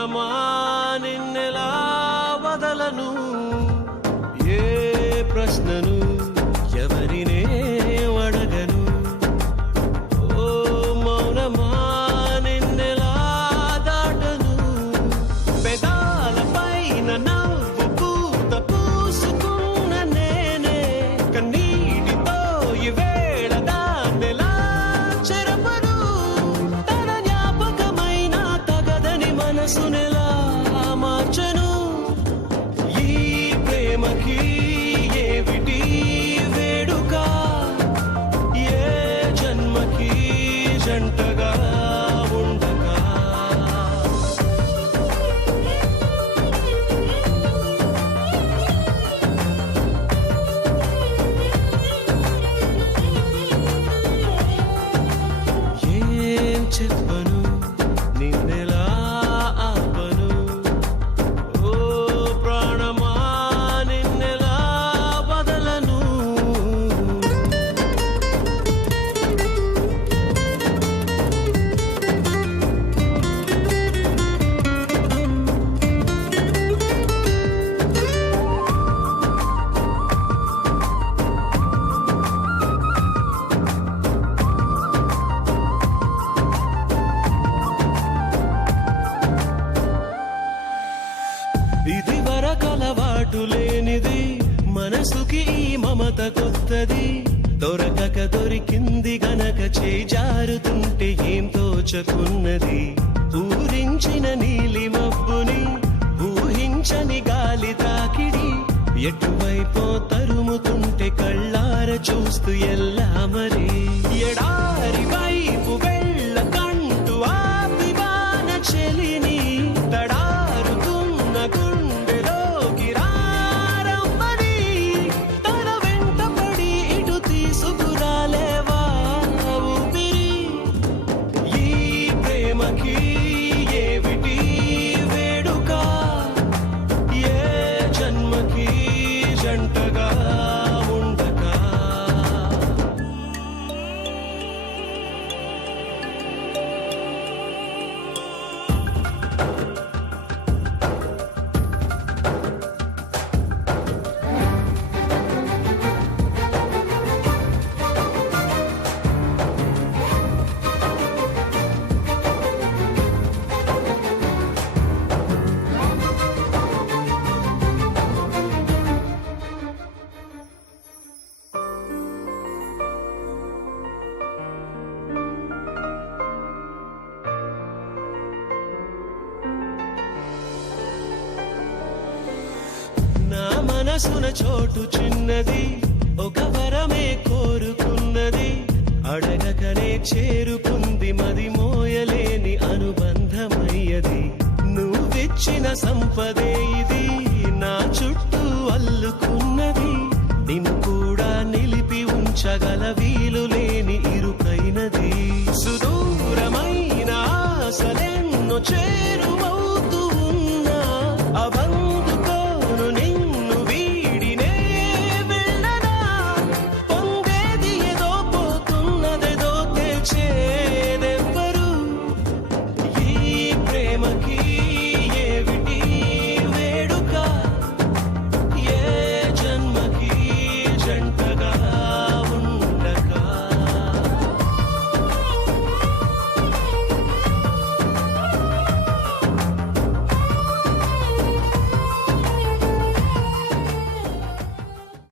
ప్రాణమా నిన్నెలా వదలను ఏ ప్రశ్నను ఎవరినే అడగను ఓ మౌనమా నిన్నెలా దాటను పెదాలపైన నవ్వు పూత పూసుకున్న నేనే కన్నీటితో ఈవేళ దాన్నెలా చెరపను తన జ్ఞాపకమైన తగదని మనసునెలా మార్చను ఈ ప్రేమకి ఏవిటి వేడుక ఏ జన్మకి జంటగా ఉండగా ఏం చెప్పను నిన్నెలా ఆపను ఓ ప్రాణమా నిన్నెలా వదలను ఇది వరకలవాటు లేనిది మనసుకి ఈ మమత కొత్తది దొరకక దొరికింది గనక చేయి జారుతుంటే ఏం తోచకున్నది ఊరించిన నీలి మబ్బుని ఊహించని గాలి తాకిడి ఎటువైపో తరుముతుంటే కళ్ళార చూస్తూ ఎల్లా మరి ఎడారి వైపు వెళ్ళకంటూ ఆపి వాన చెలిని తడారుతున్న గుండెలోకి రారమ్మని తన వెంట పడి ఇటు తీసుకురాలేవా ఊపిరి ఈ ప్రేమకి ఏవిటి వేడుక ఏ జన్మకి జంటగా ఉండగా నా మనసున చోటు చిన్నది ఒక వరమే కోరుకున్నది అడగకనే చేరుకుంది మది మోయలేని అనుబంధమయ్యది నువ్విచ్చిన సంపదే